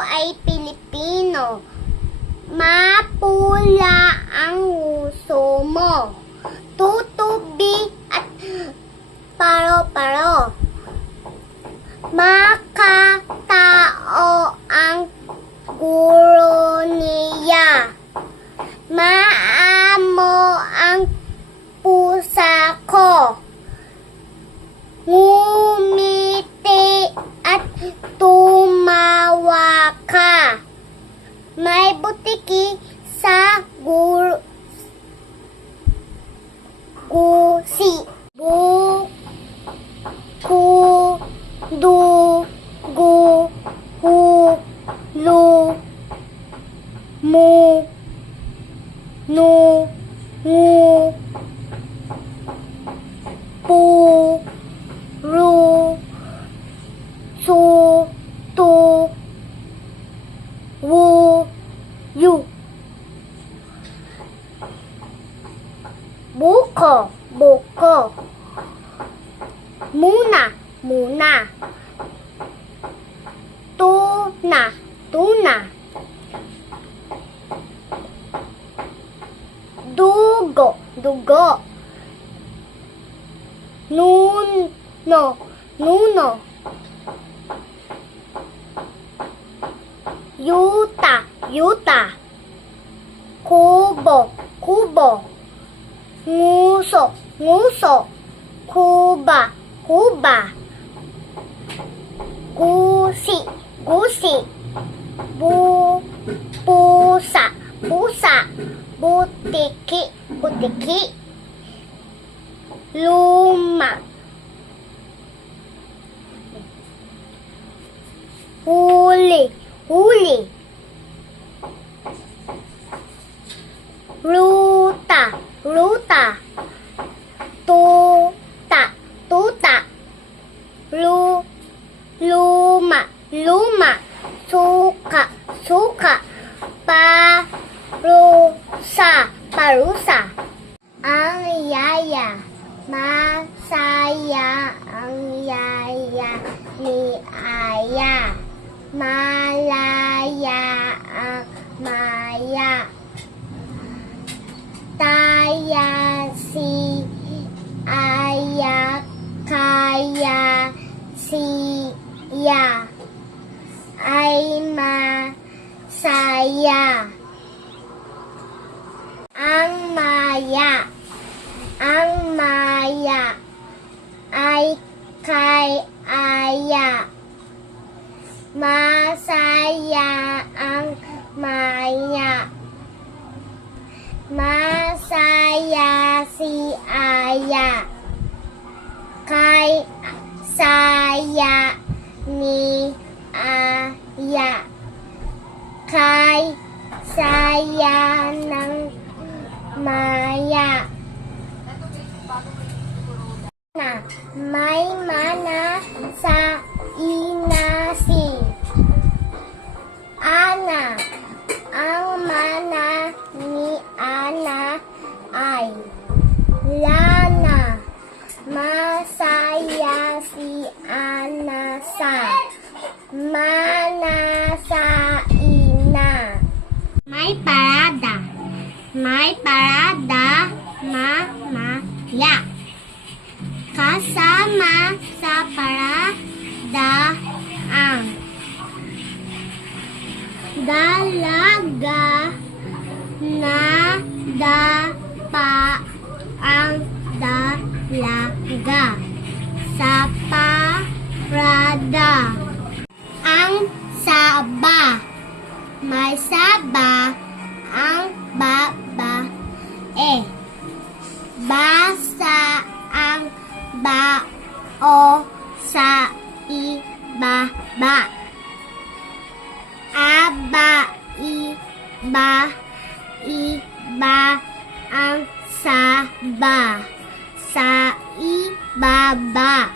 ay Pilipino. Mapula ang nguso mo. Tutubi at paro-paro. Makatao ang guro niya. Maamo ang pusa ko. Ngumiti at tumawa ka. May butiki sa gusi. Buku, dugu, hulu, mu, nu, ngu, pu, ru, su, tu, wu, yu. Buko, buko. Muna, muna. Tuna, tuna. Dugo, dugo. Nuno, nuno. Yuta, yuta. Kubo, kubo. Nguso, nguso. Kuba, kuba. Gusi, gusi. Pusa, pusa. Butiki, butiki. Luma. Huli, huli. Ruta, ruta. Tuta, tuta. Luma, luma. Suka, suka. Parusa, parusa. Ang yaya, masaya ang yaya ni Aya. Malaya ang Maya. Taya si Aya, kaya siya ay masaya. Ang Maya ay kay Aya. Masaya ang Maya. Masaya si Aya. Kay saya ni Aya. Kay saya ng Maya. May mana sa inasi. Ana, ang mana ni Ana ay lana. Masaya si Ana sa mana sa ina. May parada. May parada, mamaya. Kasama sa paradaan. Dalaga na dapa ang dalaga sa parada. Ang saba, may saba ang babae. Basa ang bao sa ibaba. Iba ang saba sa ibaba.